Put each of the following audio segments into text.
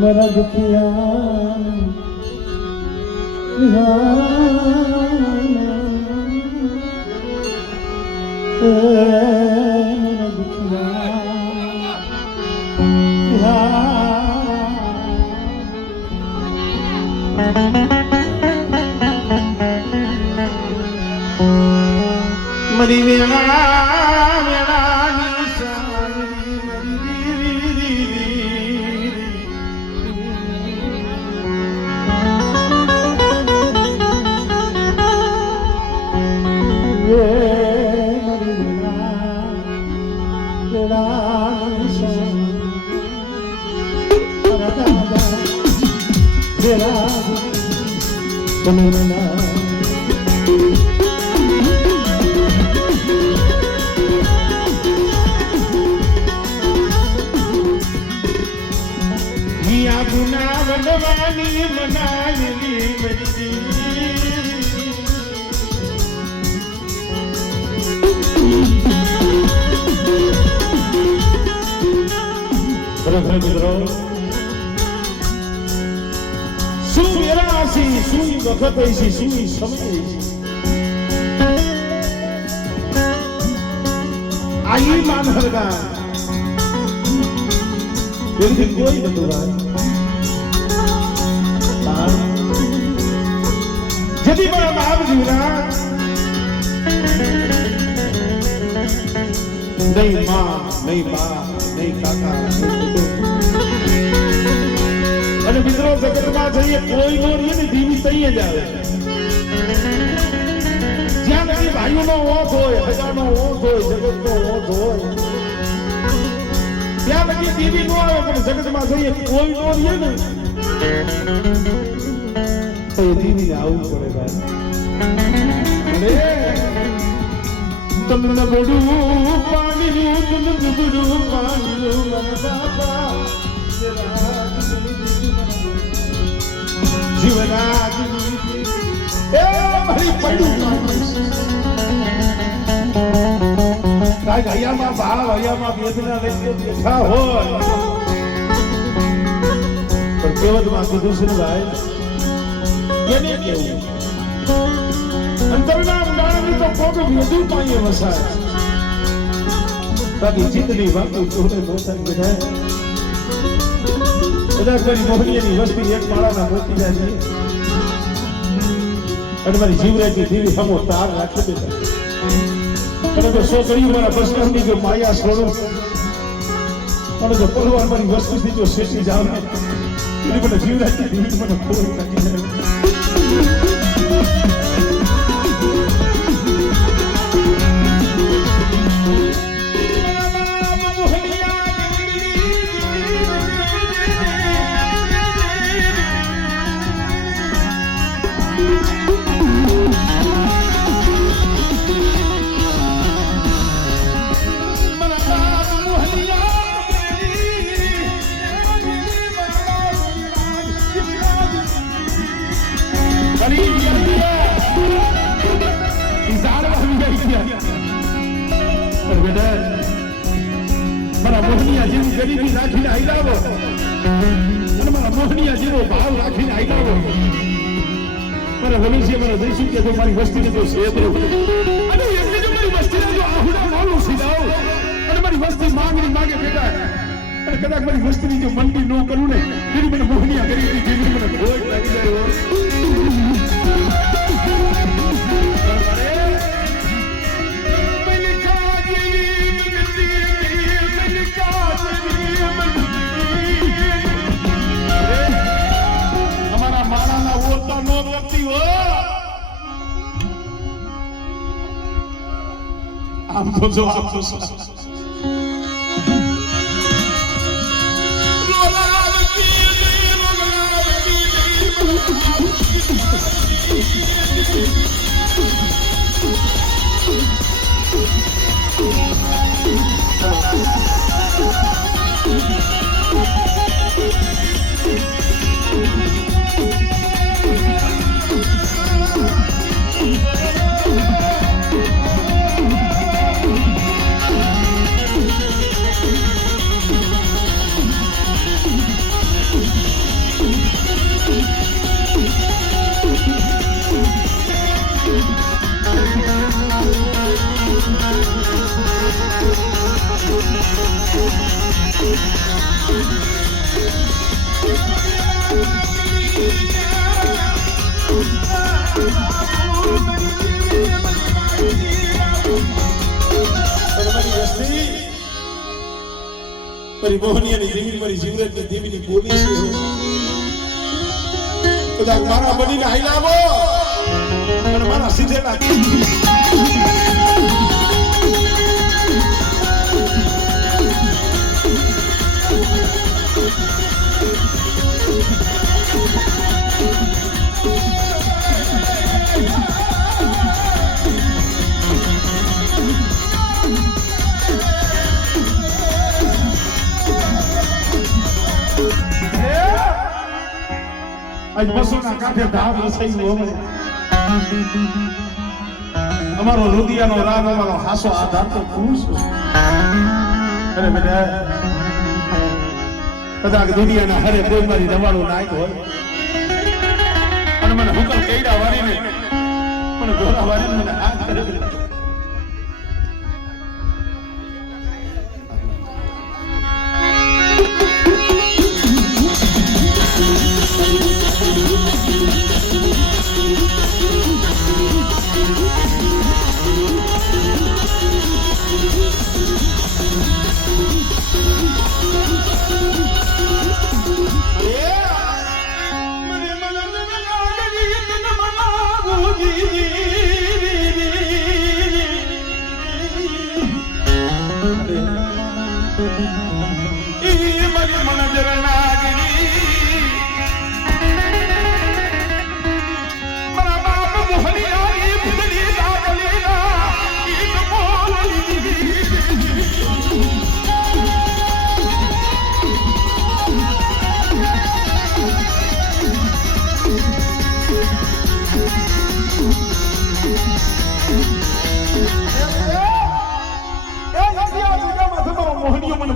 मेरा दुखिया मरी वेला आई मान हरगा कोई बतूरा यदि बड़ा बाप जीवना नहीं माँ नहीं बाप नहीं काका અને મિત્રો જગતમાં જઈએ કોઈ નો રહે ને દીવી તઈએ જ આવે જ્યાં લગી ભાઈઓનો ઓથ હોય હજારનો ઓથ હોય જગતનો ઓથ હોય ત્યાં લગી દીવી નો આવે પણ જગતમાં જઈએ કોઈ નો રહે ને તો એ દીવીને આવવું પડે ભાઈ તમને બડું પાણીનું તમને બડું પાણીનું મન બાપા જીવરાજ એ મારી પડ્યું કાંઈક હૈયામાં ભાવ હૈયામાં વેદના લઈને બેઠા હોય પણ કહેવતમાં કીધું છે ભાઈ એને કેવું અંતરના ઉડાડની તો કોક વધુ પાઈએ વસાય બાકી જીતની વાતો જોડે મોસન બધા કરી મોહનીની વસ્તી એક માળાના મોતી જાય અને મારી જીવરેની દેવી સામો તાર રાખી દેતા અને તો છોકરીઓ મારા પ્રશ્નની જો માયા છોડું અને જો પલવાર મારી વસ્તુથી જો શેષી જાવ ને એની મને જીવરેની દેવી મને કોઈ કાઢી જાય ગરીબી રાખીને આયલાવો અને મારા મોહનિયા જેવો ભાવ રાખીને આયલાવો મારા ભવિષ્ય મારા દઈશું કે મારી વસ્તીને જો સેદરું અને એટલે જો મારી વસ્તીને જો આહુડા મોલું સીધાઓ અને મારી વસ્તી માંગણી માગે બેટા અને કદાચ મારી વસ્તીની જો મંડી ન કરું ને તેની મને મોહનિયા ગરીબી જેવી મને ભોજ લાગી જાય આમ તો જો આમ તો મારી મોહની અને દેવી મારી જીવરાજની દેવીની બોલી છે કદાચ મારા બનીને આઈ લાવો અને મારા સીધે નાખી આજ બસોના કાંઠે ધામ રસાઈ હોય અમારો રુદિયાનો રાગ અમારો હાસો આધાર તો ખુશ અરે બેટા કદાચ દુનિયાના હરે કોઈ મારી રવાડું નાય હોય અને મને હુકમ કઈડા વાળીને મને ગોરા વાળીને મને હાથ કરે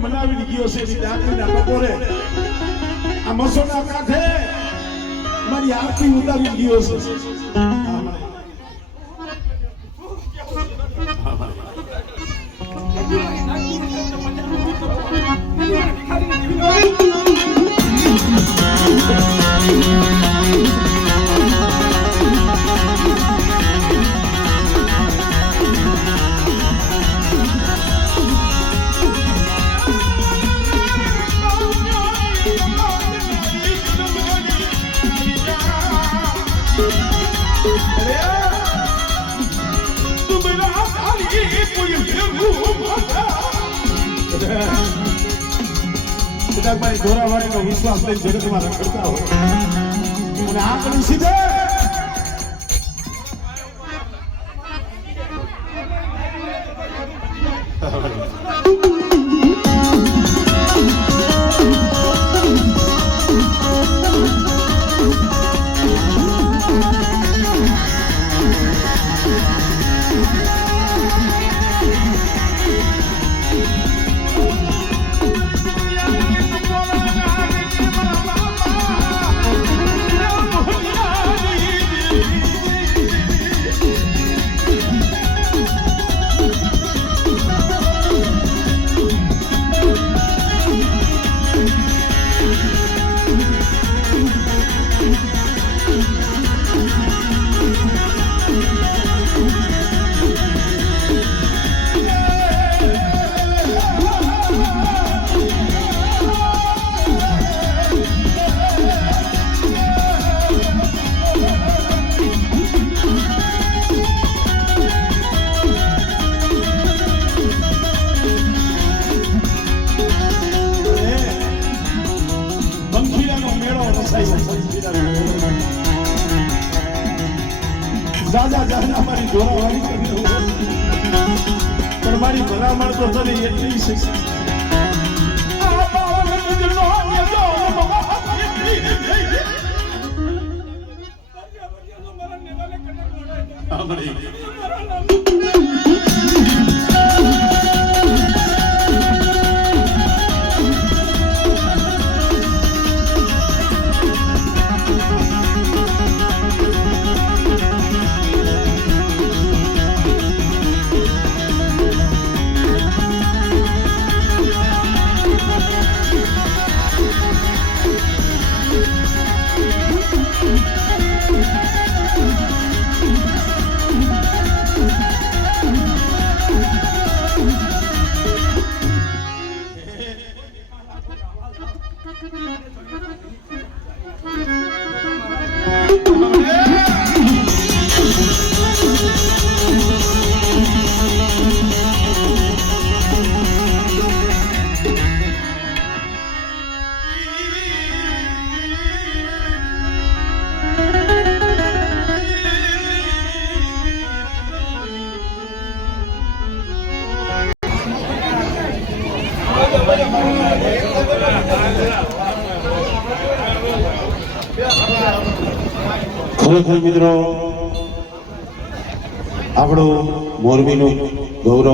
બનાવી ગયો છે રાત્રિના બપોરે આ મસોના કાંઠે મારી આરતી ઉતારી ગયો છે મારી ધોરાવાળીનો વિશ્વાસ લઈને જગતમાં રખડતા હોય અને આ કરી સીધે જાજા જાના મારી ધોરાવાળી પણ મારી ભલામણ તો તને એટલી છે ખરેખર મિત્રો આપણું મોરબીનું ગૌરવ,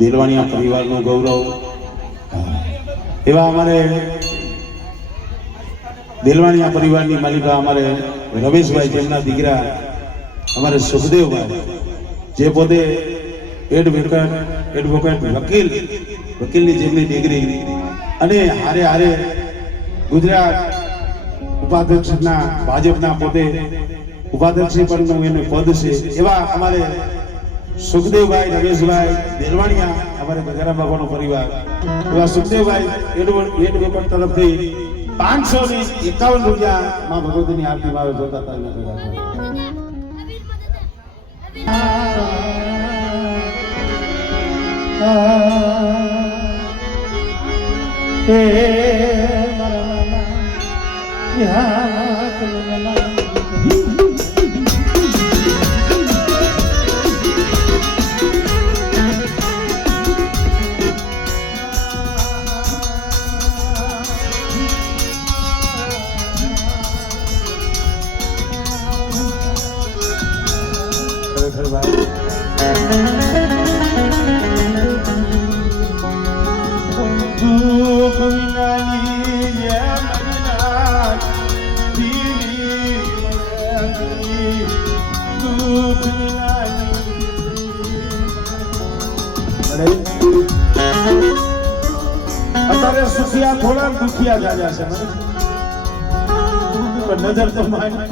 દિલવાણીયા પરિવારનું ગૌરવ, એવા અમારે દિલવાણીયા પરિવારની માલિકા અમારે રમેશભાઈ, જેમના દીકરા અમારે સુખદેવભાઈ, જે પોતે એડવોકેટ વકીલની જેમની ડિગ્રી અને હારે હારે ગુજરાત ઉપાધ્યક્ષના ભાજપના પોતે ઉપાધ્યક્ષ પણ એનું પદ છે, એવા અમારે સુખદેવભાઈ, રમેશભાઈ દેલવાણીયા, અમારે ગગરા બાબાનો પરિવાર, એવા સુખદેવભાઈ એડવોકેટ તરફથી 551 રૂપિયા માં ભગવતીની આરતીમાં આવે જોતા તારીના અત્યારે સુખિયા થોડા દુખિયા જાજા છે મને નજર તો મારી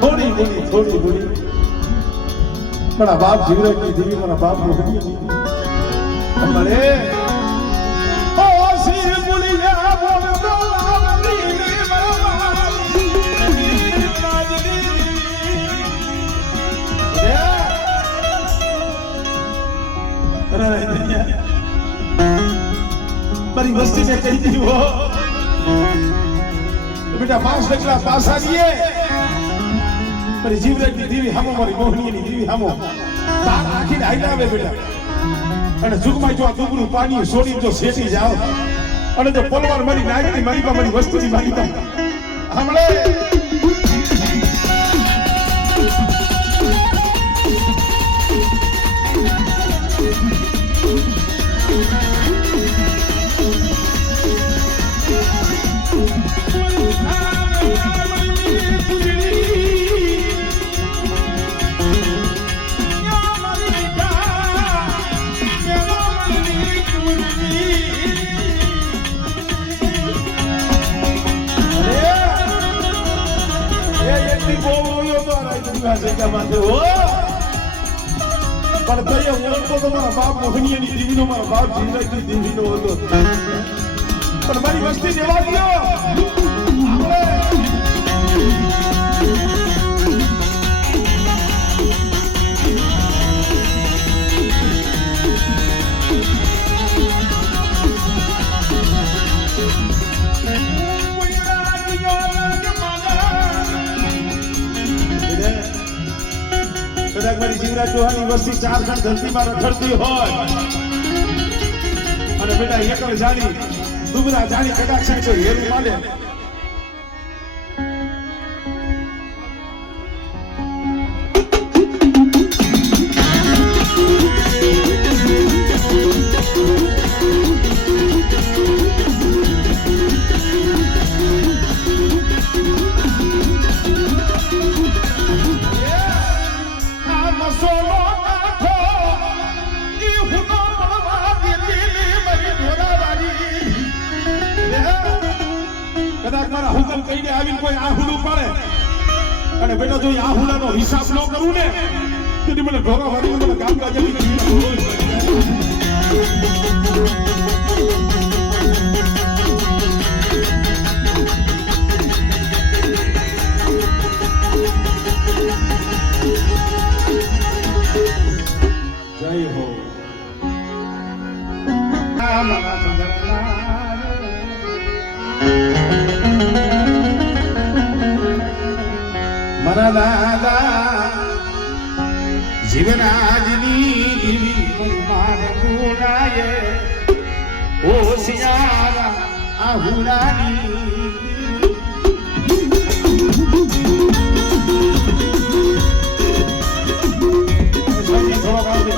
થોડી મારા બાપ જીવરાજની દેવી, મારા બાપ નો મળે ઓ શ્રી બોલિયા બોલતો મારી વસ્તી ને કહી દીધું બેટા 5 ટકલા પાસા દીએ, મારી જીવરાજની દેવી હામો, મારી મોહનીની દેવી હામો તાર આખીને આઈલા આવે બેટા, અને જુગમાં જો આ દુબરું પાણી છોડી જો શેટી જાવ અને જો પલવાર મારી નાગની મારી પા મારી વસ્તુની મારી પા હમણે પણ તૈયાર ઓળખો તો મારા બાપ મોહનીયાની દેવીનો, મારા બાપ જીવરાજની દેવીનો હતો, પણ મારી વસ્તી જવા દો. કદાચ મારી જીવરાજ ચૌહાણની વસ્તી 4 જણ ધરતીમાં રખડતી હોય અને બેટા એકલ જાણી દુબરા જાણી કદાચ છે હેરું માલે મારા હુકમ કહીને આવીને કોઈ આ હુલું પાડે અને બેટા જો આ હુલાનો હિસાબ ન કરું ને તો મને ઢોરા વાળી મને ગામડા જમી જય હો મારા દાદા જીવનાજની માન ગુનાએ ઓ સિયારા આહુરાની થોડોક આવજે.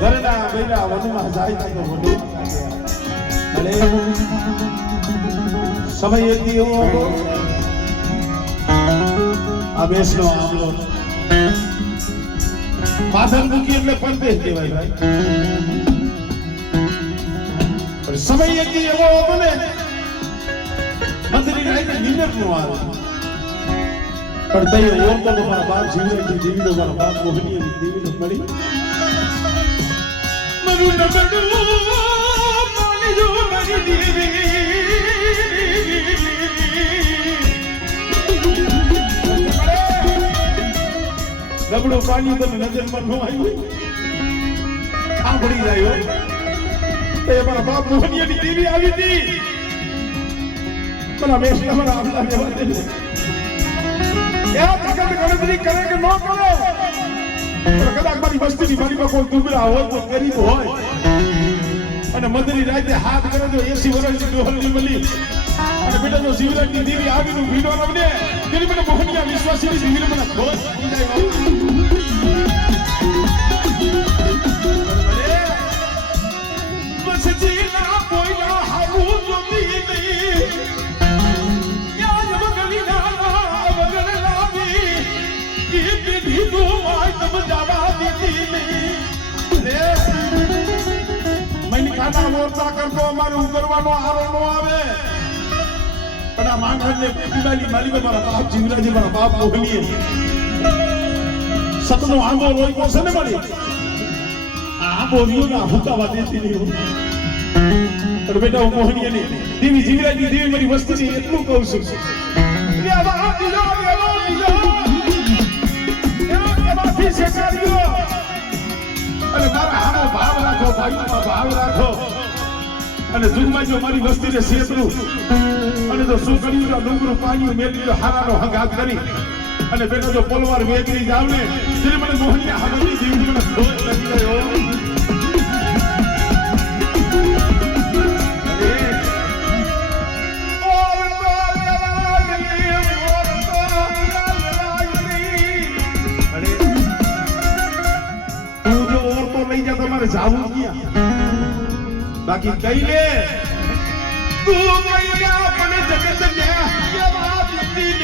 ઘરના બૈરા વનમાં જાય તો વડું અને સમય એક દી એવો હતો આ બેસનો આમલો પાછળ મૂકી એટલે પરદેશ કહેવાય ભાઈ પણ સમય એક દી એવો હતો ને મંદિરની રાતે નિંદર નો આવે પણ તઈ ઓરતો મારા બાપ જીવીનો મારા બાપ મોહની દેવીનો મળી રબડો પાણી તમે નજરમાં ન આવ્યું સાંભળી જાય એ મારા બાપ મોહનીયાની દેવી આવી હતી મારા બેસના મારા આમલા વ્યવહાર ગણતરી કરે કે ન કરે કદાચ મારી વસ્તીની મારી પાસે કોઈ દુબળા હોય તો ગરીબ હોય અને મધરી રાતે હાથ કરે તો 80 વર્ષની ડોહલની મળી અને બેટા જો શિવરાજની દેવી આવીનું ભીડો રમને તેની મને મોહનિયા વિશ્વાસની દેવીને મને ખોજ બસજીના પોઈલા હાવું જોતી નહીં યાદ બગલીના બગલ લાવી કી દીધું માય તમ જાવા દીધી નહીં મૈની ખાના મોરચા કરતો અમારું કરવાનો આરો નો આવે પણ આ માંગણને પીડાલી મારી મારા બાપ જીવરાજી મારા બાપ મોહનીએ સતનો આંબો રોઈ કોસે ને મળી આ બોલ્યો ના હુકાવા દેતી નહીં પણ બેટા હું મોહનીએ દેવી જીવરાજી દેવી મારી વસ્તીની એટલું કહું છું અને મારા હાનો ભાવ રાખો ભાઈઓમાં ભાવ રાખો અને જુગમાં જો મારી વસ્તીને શેતરું અને જો શું કર્યું ડુંગરું પાણી મેળવી હારાનો હંગાત કરી અને બેટા જો પોલવાર વેગરી જાવ ને ત્યારે મને મોહનિયા હાલની જીવ મને ખોજ લાગી ગયો જાવું ક્યાં બાકી કઈ લે તું મૈયા પણ જગત ને કેવા દીતી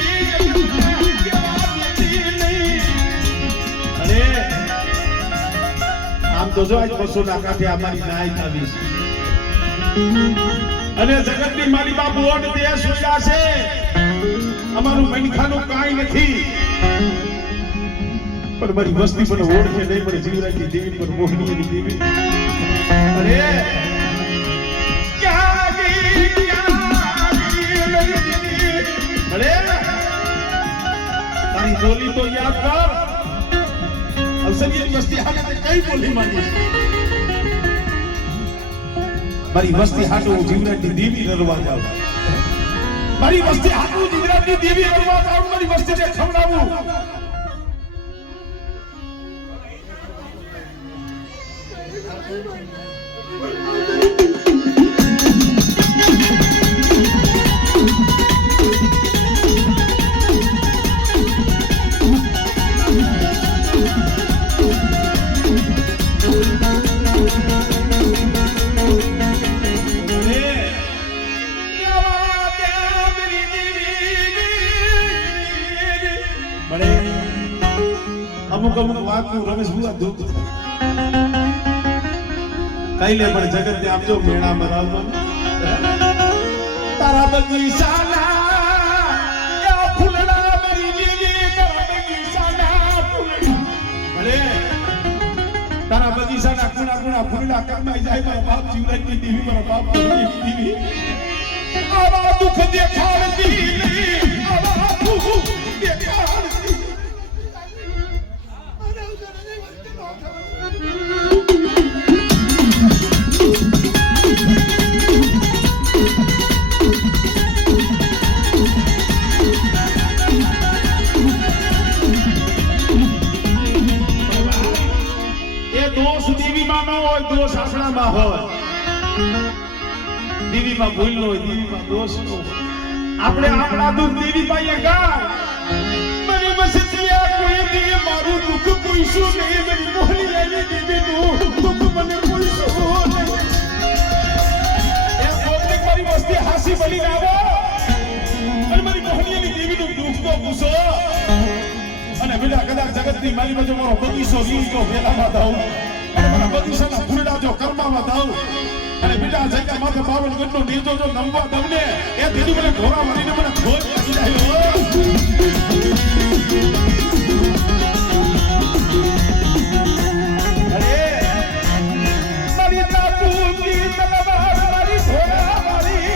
નહીં અરે આમ તો જો આજ બસોના કાંઠે અમારી નાઈ આવી છે અને જગતની મારી બાપ ઓટ દેશ હોયા છે અમારું મનખાનું કાંઈ નથી પણ મારી વસ્તી પણ ઓળખે નહીં પણ જીવરાજની દેવી પણ મોહનીની દેવી અરે અરે તારી બોલી તો યાદ કર અવસરની વસ્તી હાટે કઈ બોલી માંગી મારી વસ્તી હાટે હું જીવરાજની દેવી રરવા જાઉં મારી વસ્તી હાટે હું જીવરાજની દેવી રરવા જાઉં મારી વસ્તીને ખવડાવું અમુક અમુક વાત નું રમેશ ભુવા દુઃખ કઈ લે પણ જગત ને આપજો મેળા મરાવવાનો તારા બગીચાના મારા ફૂલડા કર્માઈ જાય મારા બાપ જીવરાજની દેવી મારા બાપ જીવરાજની દેવી આવા દુઃખ દેખાડતી આવા દુઃખ દેખાડતી દોષ દેવીમાં ન હોય દોષ આપણામાં હોય દેવીમાં ભૂલ ન હોય દેવીમાં દોષ ન હોય આપણે આપણા દુઃખ દેવી પાસે ગાય મને મસતિયા કોઈ દી મારું દુઃખ પૂછ્યું નહીં મારી મોહની રાની દેવીનું દુઃખ મને પૂછ્યું નહીં એ કોઈને મારી વસ્તી હાસી બની આવો અને મારી મોહનીની દેવીનું દુઃખ તો પૂછો અને બેટા કદાચ જગતની મારી બાજુ મારો બગીચો લીજો વેલામાં દાઉં અને મારા બગીચાના ફૂલડા જો કર્મામાં દાઉં અને બેટા જગ્યા માથે 52 ગણનો નીચો જો નમવા દમને એ દીદી મને ઘોડા મારીને મને ખોજ લાગી જાય અરે મારી તાતુની તલવાર મારી ઘોડા મારી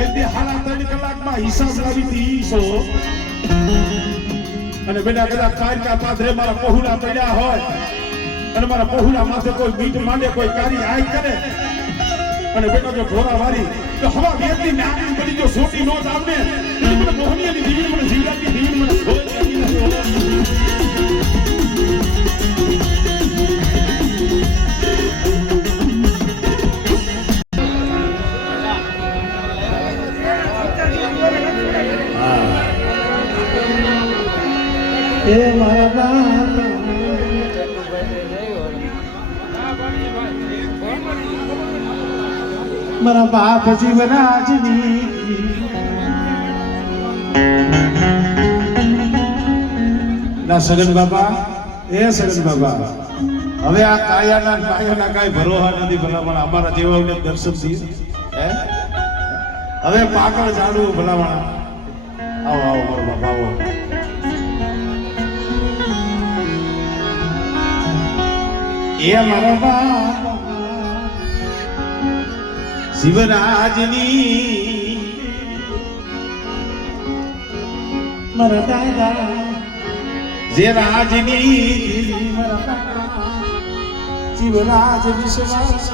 એક દી 3.5 કલાકમાં હિસાબ લાવી હતી ઈસો અને બેટા કદાચ કારકા પાદરે મારા પહોળા પડ્યા હોય અને મારા પહોળા માથે કોઈ બીટ માંડે કોઈ કારી આઈ કરે અને બેટા જો ઢોરા વારી તો હવા વેદની નાની પડી જો સોટી નો દામને મને મોહનીની દીવી મને જીવરાજની દીવી મને ખોજ લાગી હે મારા બાપ જીવરાજની ના સગન બાબા એ સગન બાબા હવે આ કાયાના કાયાના કાઈ ભરોહા નથી ભલામણ અમારા જેવાને દર્શન થી હે હવે પાકળ ઝાડવું ભલામણ આવો આવો મારો બાબા આવો એ મારા બાબા શિવરાજની મારા દાદા જે રાજની જીવરાજ વિશ્વાસ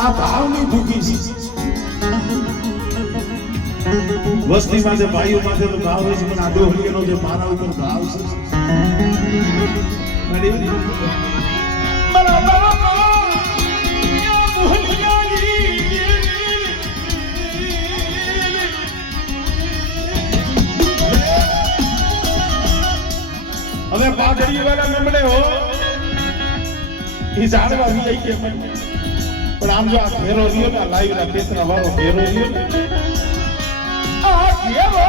આ ભાવની ભૂખી છે વસ્તી માટે ભાઈઓ માટે તો ભાવ હોય છે પણ આ ડોહલીનો જે મારા ઉપર ભાવ છે મારા બાપા હવે પાઘડી વાળા નમડે હો એ જાણવા આવી કે પણ આમ જો આ ઘેરો રહ્યો ને લાઈવ ના પેતરા વાળો ઘેરો રહ્યો ને આ ઘેરો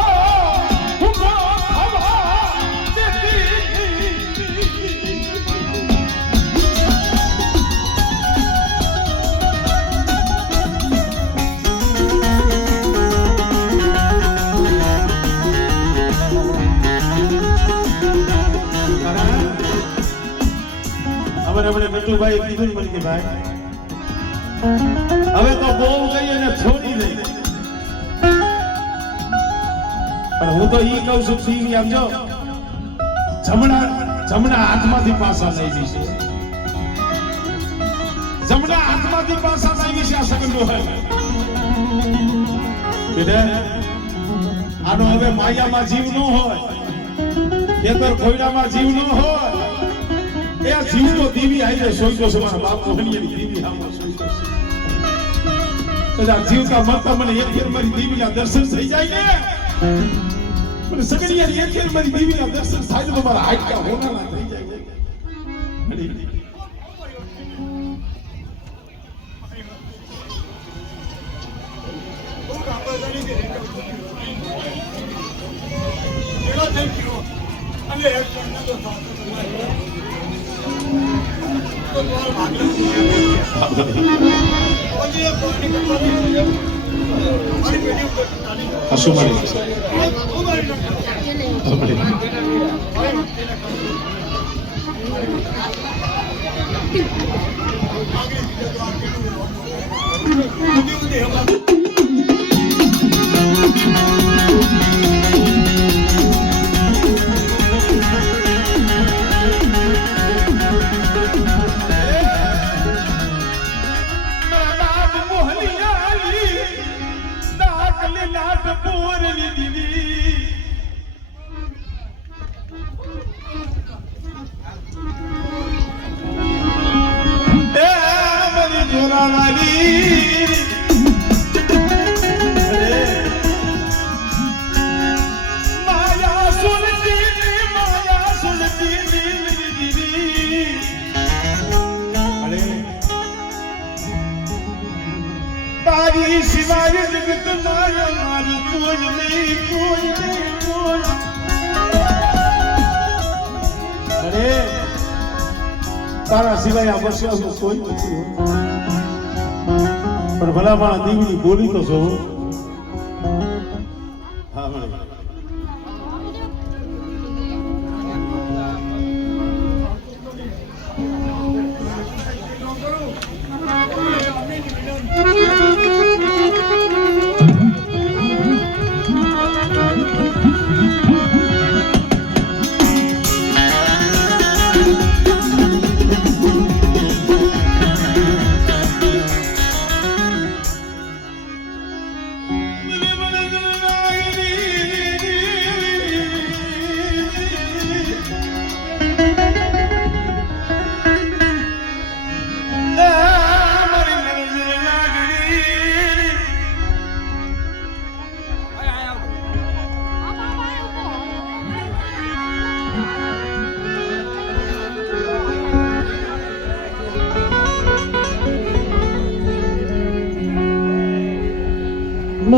હવે નટુભાઈ કીધું મને કે ભાઈ હવે તો બહુ ગઈ અને છોડી દઈ પણ હું તો ઈ કહું છું સીવી આમ જો જમણા હાથમાંથી પાસા લઈ જશે જમણા હાથમાંથી પાસા લઈ જશે આ સગન નો હે બેટા આનો હવે માયામાં જીવ ન હોય, ખેતર ખોયડામાં જીવ ન હોય, એ જીવ તો દીવી આઈને સોચતો છે મારા બાપ મોહનીની દીવી આમાં સોચતો છે. કદાચ જીવતા મરતા મને એક ફેર મારી દીવીના દર્શન થઈ જાય ને, મને સગડિયાની એક ફેર મારી દીવીના દર્શન થાય તો મારા હાડકા હોનાના થઈ જાય. શું મળે તારી સિવાય જગત મારા મારું કોઈ નહીં, કોઈ નહીં, કોઈ. અરે તારા સિવાય આ વર્ષમાં કોઈ નથી હો. પણ ભલા મારા દીવની બોલી તો છો. હા મળે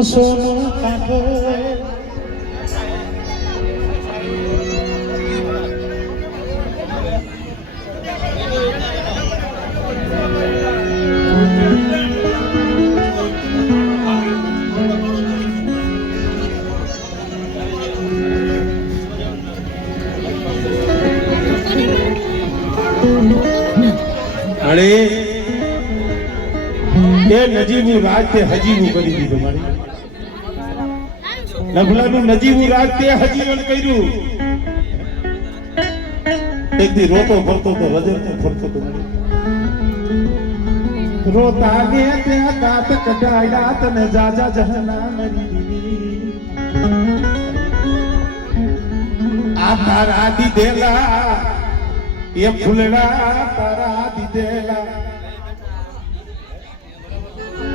સોનું કાઢો અરે એ નજીવું રાજ તે હજીવું કરી દીધું. મારી નભલાનું નજીવું રાજ તે હજીવન કર્યું. એક દી રોતો ફરતો તો વજન ફરતો તો રોતા ને ત્યાં દાંત કઢાયા તને જાજા જહના મરી. આ તારા દીધેલા એ ફૂલડા તારા દીધેલા.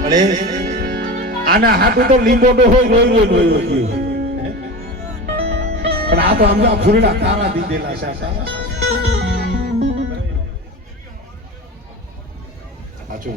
અરે આના હાથું તો લીંબોડો હોય રોઈ રોઈ રોઈ ગયો, પણ આ તો આમ ફૂલડા તારા દીધેલા છે. સાચું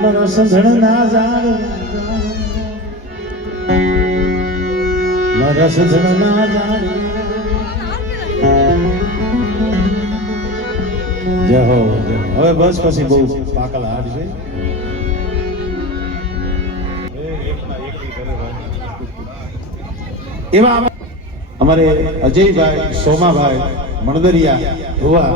મારા સંધણ ના જાણે, મારા સંધણ ના જાણે. જય હો. હવે બસ પછી બહુ પાકલ હાડ છે. એવા અમારે અજયભાઈ સોમાભાઈ મણદરિયા ધોવા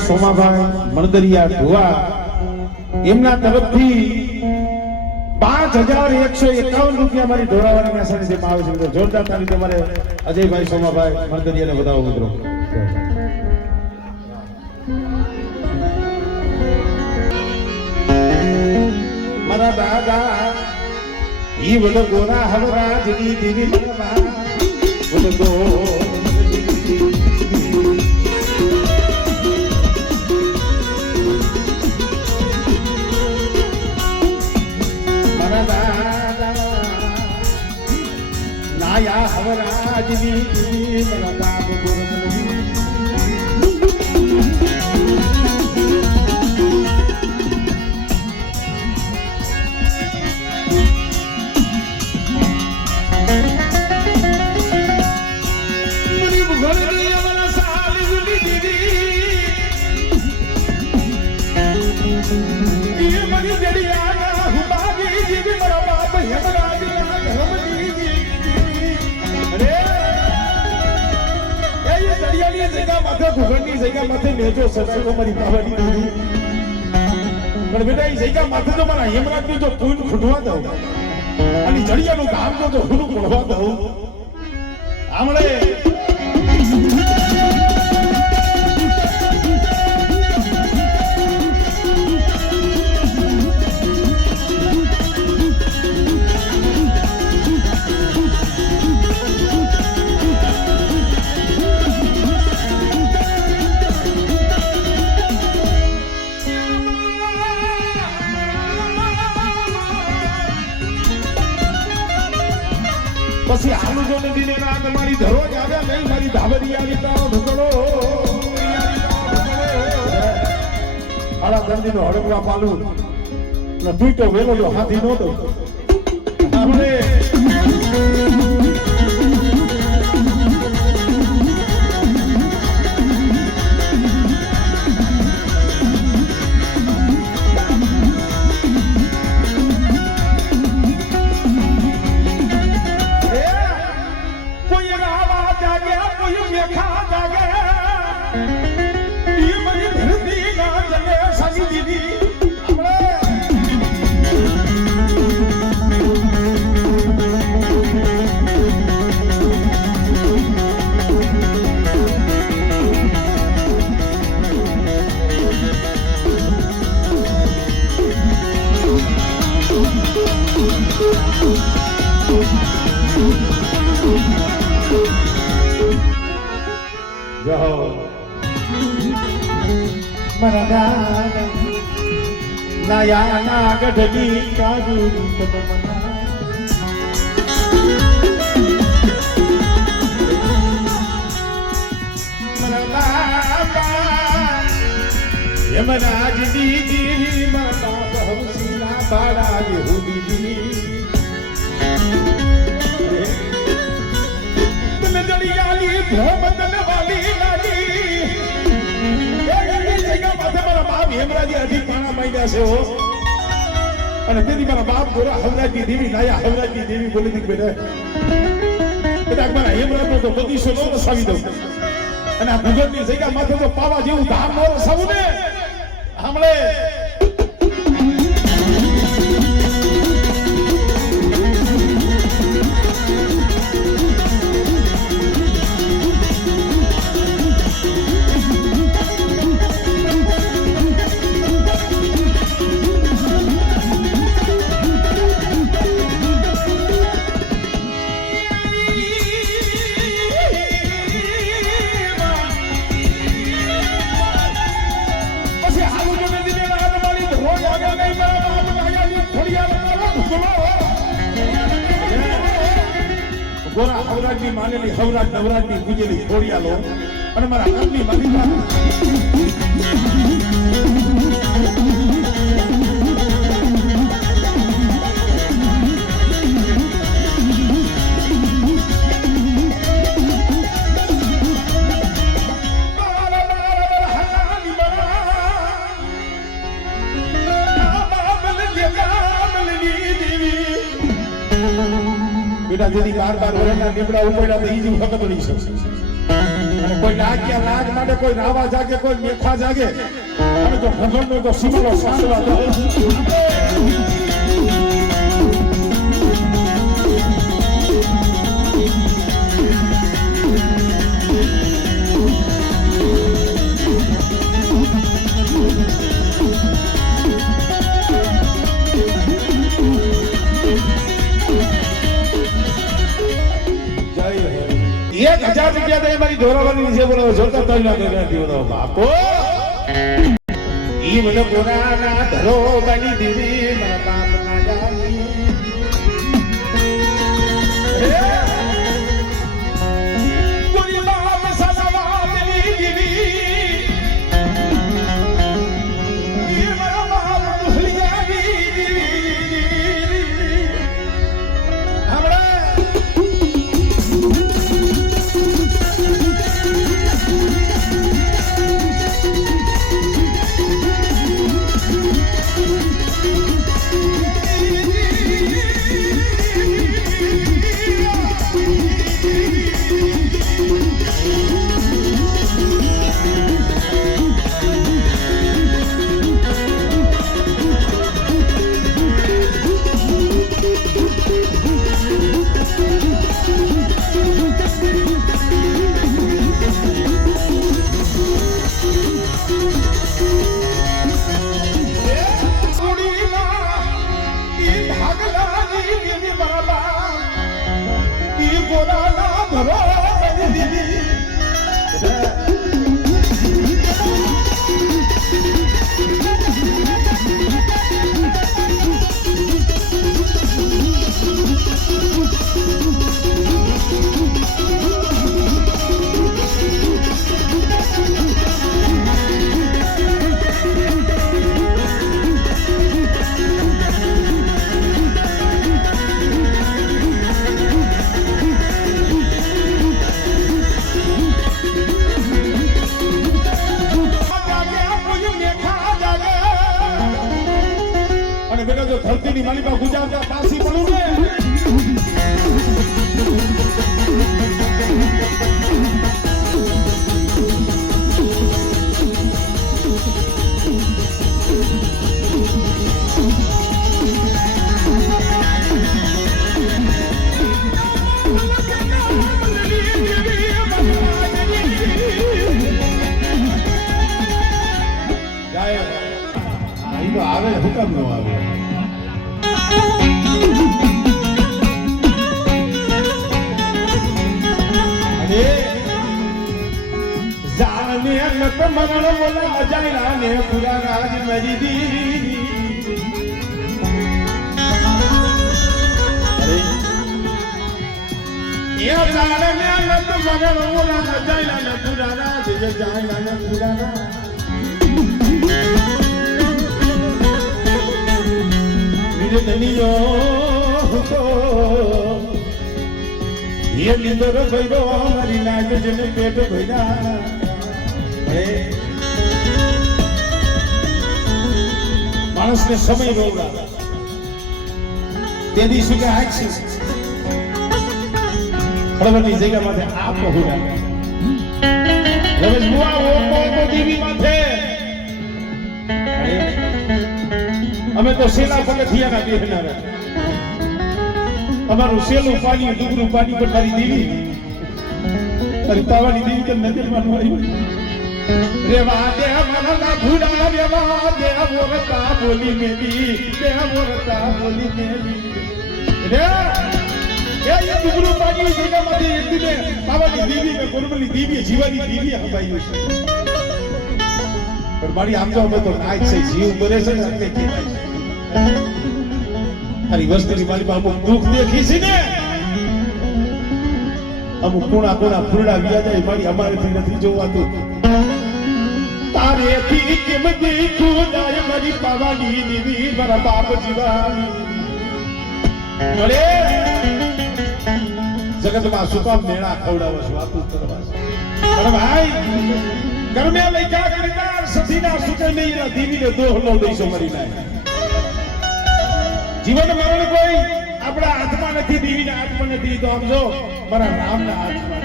સોમાભાઈ મણદરિયા ઢોવા એમના તરફથી 5151 રૂપિયા મારી ઢોરાવાળાના સાનિધ્યમાં આવે છે મિત્રો. જોરદાર તાળી તમારે અજયભાઈ સોમાભાઈ મણદરિયાને બતાવો મિત્રો. મારા દાદા ઈ વડ ગોરા હવરાજની દેવી વડ ગો નાયા હવરાજની મનતા ગુરમની માથે લેજો સરસો મારી પાવાની પણ બેટા એ જગ્યા માથે તો મારા હેમરાજની જો પૂન ખૂટવા દઉં અને જડિયાનું કામ જો હુનું પડવા દઉં આમળે પછી આલુ જો નદીને ના તમારી ધરોજ આવ્યા નહીં મારી ધાબરિયાની તારો ઢોકળો આડા દંડીનો હડકવા પાલું ને તૂટો વેલો જો હાથી નહોતો આપણે નયા ના ગઢની કાજુ યમરાજ દીદી માતા બહુસીના બાળા યહૂદી તને જડિયાલી ભોબતન વાલી લાગી હેમરાજી અધિક પાણા માંડ્યા છે હો અને તેથી મારા બાપ ગોરા હવરાજની દેવી નાયા હવરાજની દેવી બોલી દીધી બેટા કદાચ મારા હેમરાજનો તો બગીચો નો વસાવી દઉં અને આ ભૂગોળની જગ્યા માથે તો પાવા જેવું ધામ નો વસાવું ને હમણે ગોરા હવરાજની માનેલી હવરાજ નવરાજની પૂજેલી ખોડિયાલો અને મારા ઘરની માલિકા બેટા જેની 12 વર્ષના નીમડા ઉપાડ્યા તો ઈ જ ખબર પડી છે અને કોઈ નાગ્યા નાગ માટે કોઈ રાવા જાગે કોઈ મેખા જાગે અને તો ભગવાનનો તો સીમાલો સાંભળવા દો ₹1000 દે મારી ઢોરાવાની નીચે બોલો જોતા તઈ ના દેતી બોલો બાપો ઈ મને કોરાના ધરો બની દીધી મારા બાપ ના જાની કોઈ બાપ સસવા દેવી દીવી ઈ મારા બાપ ભૂલી ગઈ ધરતીની માલિકા ગુજરાત પાસી પડું ને આવે હુકમ નો આવે જાને નત મરણ બોલા અજાયલા ને પૂરા રાજ મરી દી એ જાને નત મરણ બોલા અજાયલા ને પૂરા રાજ જાયલા ને પૂરા રાજ મીરે દનિયો ये निंदर भैरो हमारी लाज जन पेट भैरा मानस ने समय रोगा તે દિવસે કે આજ છે પ્રવૃત્તિ જગ્યા માથે આપ કહું રમેશ બુઆ ઓકો તો દીવી માથે અમે તો સેલા પગથિયાના બેહનારા અમારું સેલું પાણી ડુગરું પાણી પર તારી દેવી તારી પાવાની દેવી તો નજર માનવાની રેવા દે મનના ભૂડા રેવા દે મોરતા બોલી મેલી દે મોરતા બોલી મેલી રે એ ડુગરું પાણી જગ્યામાંથી એકદીને પાવાની દેવી મે કોરમલી દેવી જીવાની દેવી હબાઈ છે પણ મારી આમ તો અમે તો નાચ છે જીવ મરે છે ને એટલે કે તારી વસ્તીની મારીમાં અમુક દુઃખ દેખી છે ને અમુક કોણા ફૂલડા વ્યા જાય મારી અમારેથી નથી જોવાતું તારેથી કેમ દેખું જાય મારી પાવાની દેવી મારા બાપ જીવાની અરે જગતમાં શું કામ મેળા ખવડાવો છો વાતું કરવા અરે ભાઈ કર્મે લઈ જા કરીદાર સતીના સુતે નહીં દીવીને દોહલો દઈશો મરી નાય જીવન મરણ કોઈ આપણા હાથમાં નથી દીવીના હાથમાં નથી તો આમ જો મારા રામના હાથમાં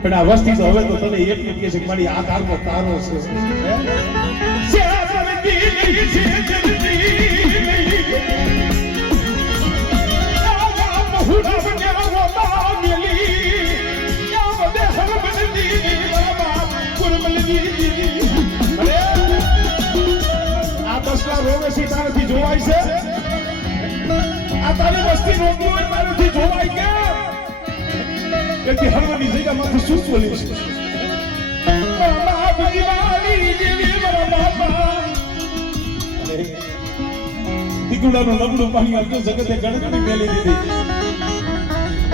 પણ આ વસ્તી તો હવે તો તને એટલું કહે છે કે મારી આ કારનો તારો છે આ બસલા રોવે છે તારાથી જોવાય છે આ તારી વસ્તી રોકવું હોય તારાથી જોવાય કે હળવાની જગ્યામાંથી શું બોલે છે દીકુડાનું નબળું પાણી આવતું જગતે ગણતરી મેલી દીધી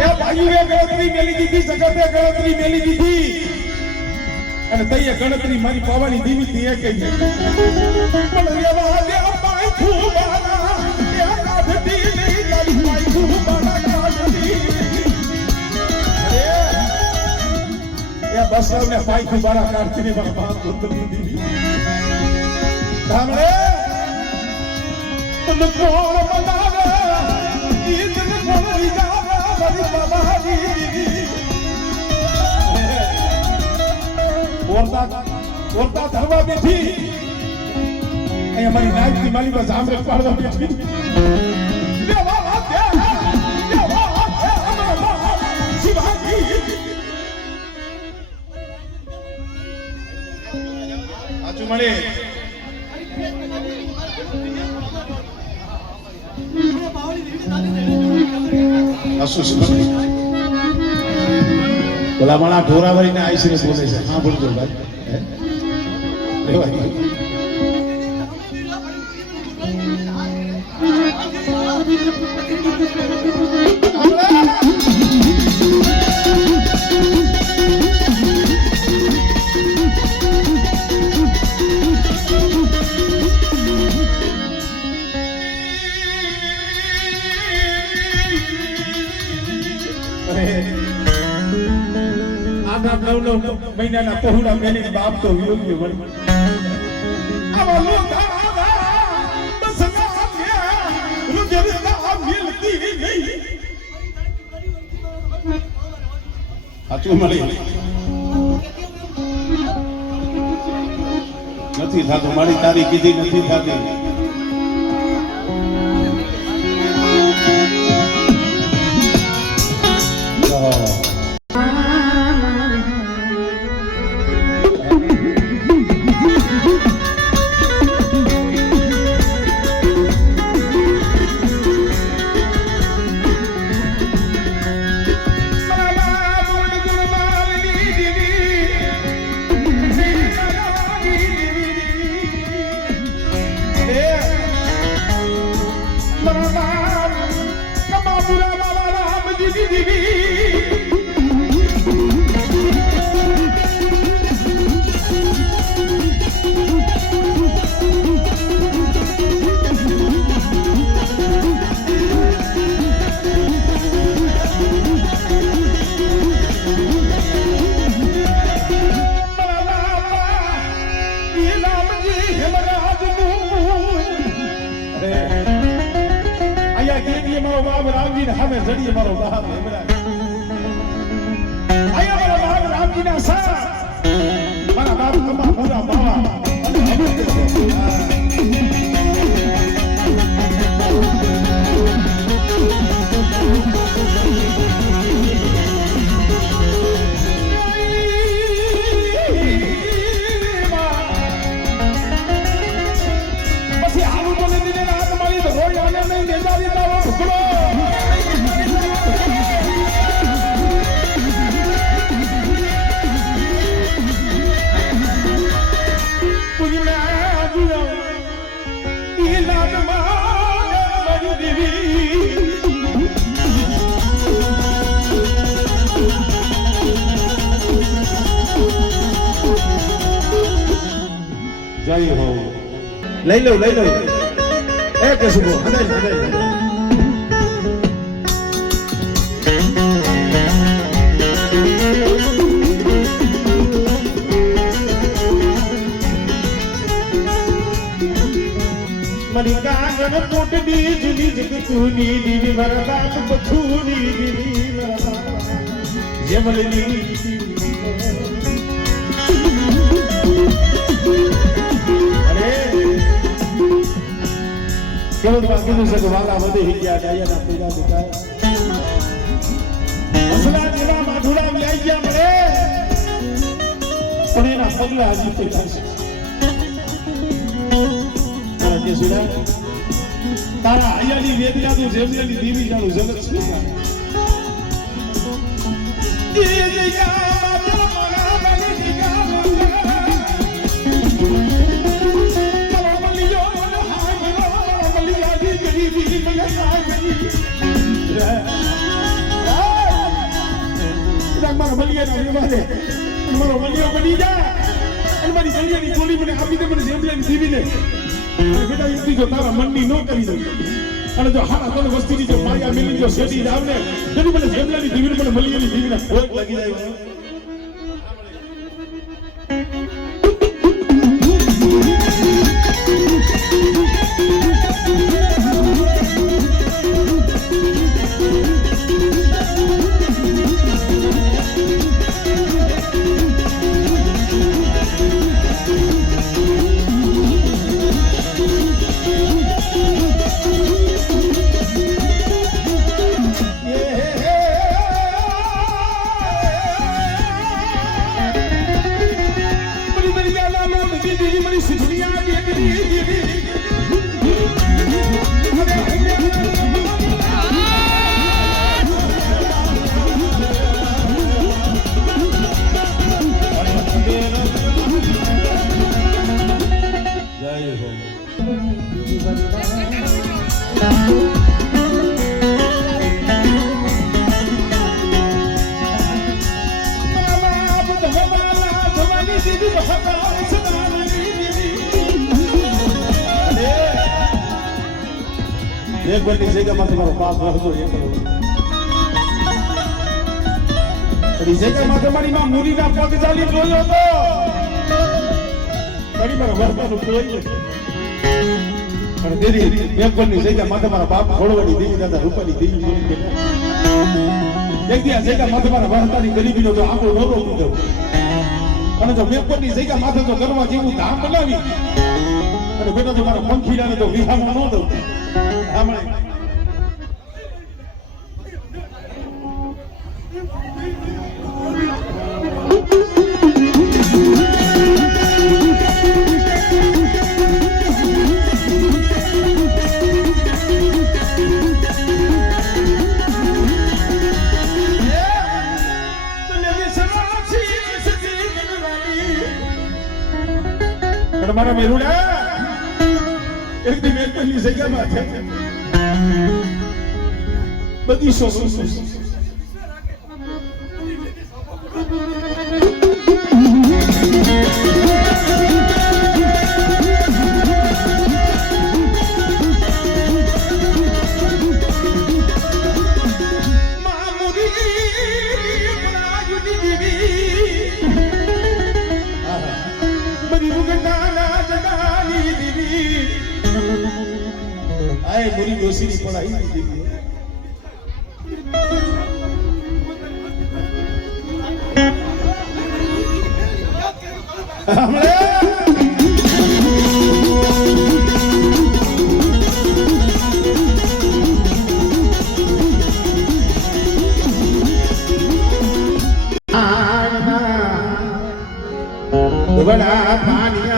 એ ભાઈઓએ ગણતરી મેલી દીધી જગતે ગણતરી મેલી દીધી અને તઈએ ગણતરી મારી પાવાની દીવી થી એક જ પણ રેવા દે પાઈ ફૂબાના એ કાઢતી નહીં તારી પાઈ ફૂબાના કાઢતી એ બસરાવને પાઈ ફૂબાના કાઢતી ને મારા બાપ ગણતરી દીવી સાંભળે તને કોણ બનાવે ઈ તને કોણ રીજાવે મારી બાબાજી ઓરતા ધરવા બેઠી અહીંયા મારી નાયકની માલી બસ આમરે પાડવા બેઠી સાચું મળે બોલા મારા ઢોરાવરીને આઈસીને બોલે છે હા બોલજો ભાઈ નવ મહિનાના પહોળા મેલી બાપ તો યોગ્ય વળી આવા લોકા બસ ના રુજરતા મિલતી નહીં સાચું મળી નથી થતું મારી તારી કીધી નથી થતી રામજી ને સામે જડીએ મારો બહાર આયા મારા બાપ રામજી ના સા મારા બાપ કમા પૂરા બાવા પછી આવું બોલે દીને રાત મારી તો રોઈ આને નહીં દેજારી તારો ભૂખડો Put your hands જય હો લઈ લઉં એ કશું હદાય મારી કાગળ પોટડી જુલી જગતુની દીવી મારા બાપ પથુની દીવી મારા બાપ જમલની અરે કેવો બાકીનું છે કે વાલા વધે હિગ્યા ડાયના પીડા દીકા અસલા જેવા માધુરા વ્યાઈ ગયા મળે પણ એના પગલા હજી પીડા છે તારા આયાની વેદના તું જેમની દેવી જાણું જગત સ્વીકાર મારા મલિયાના વ્યવહારે મારો મલિયો બની જા અને મારી મલિયાની ગોળી મને આપી દે મને જેમની દેવીને બેટા એક બીજો તારા મનની નો કરી દે અને જો હારા તને વસ્તીની જો માયા મિલી જો શેડી જાવ ને જેની મને જેમલાની દીવીને મને મલિયાની દીવીને ભોગ લાગી જાય એક બધી જગ્યામાં તમારો પાપ હતો એ કરો એ જગ્યામાં તમારી માં મુરીના પગ ચાલી જોયો હતો તારી મારા વર્તાનું કોઈ પણ દેરી એક બધી જગ્યામાં તમારા બાપ ખોડવાની દેવી દાદા રૂપાની દેવી જોઈ કે એક દી આ જગ્યામાં તમારા વર્તાની ગરીબીનો તો આંખો નહોતો લીધો અને જો મેપરની જગ્યા માથે તો કરવા જેવું ધામ બનાવી અને બેટા તો મારા પંખીડાને તો વિહામાં ન દઉં હમણાં મારા મેરુડા એક દી મેં પહેલી જગ્યામાં બગીચો मुरी दोषी की पढ़ाई नहीं देगी बड़ा पानिया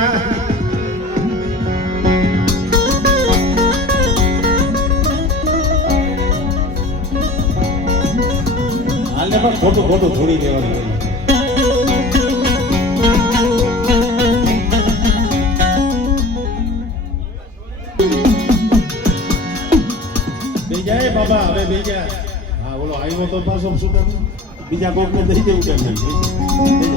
फोटो फोटो थोड़ी देवानी बेजाए बाबा अरे बेजा हाँ बोलो आई वो तो पास ऑफ सुपर बीजा कोक में दही दे उठे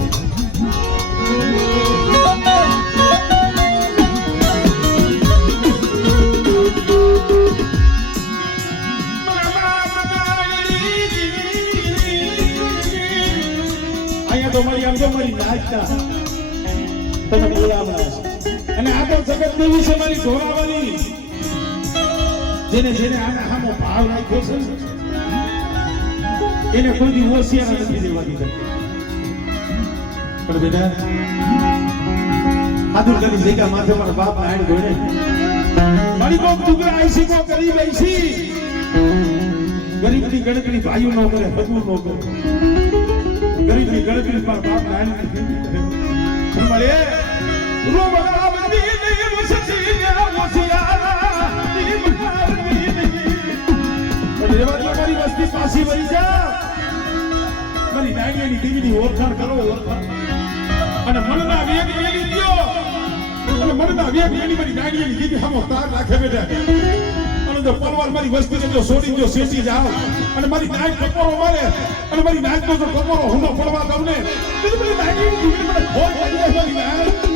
મારી નાચતા તમે બોલાવડા છે અને આ તો જગત દેવી છે મારી ઢોરાવાળી જેને જેને આના સામો ભાવ રાખ્યો છે એને કોઈ દી હોશિયાર નથી દેવાની પણ બેટા હાથું કરી જગ્યા માથે મારા બાપ નાયણ ગોળે મારી કોક ટુકડા આઈસી કો ગરીબ આઈસી ગરીબની ગણતરી ભાઈઓ નો કરે બધું નો કરે ગરીબની ગણતરી પર બાપ નાયણ કરે મારે રો બગડા બંદી નહીં મુસતી હોશિયારા ઈ બગડી નહીં રેવા તો મારી વસ્તી પાછી વળી જા મારી નાયણની દીવીની ઓળખાણ કરો ઓળખાણ અને મનના વેગ વેલી દ્યો અને મનના વેગ વેલી મારી નાયણની દીવી સામો તાર રાખે બેટા અને જો પરવાર મારી વસ્તીને જો છોડી દો સેસી જાવ અને મારી નાયણ કપોરો મારે અને મારી નાયણ જો કપોરો હુનો પડવા દઉં ને તો મારી નાયણની દીવી મને ભોગ પડી જાય મારી નાયણ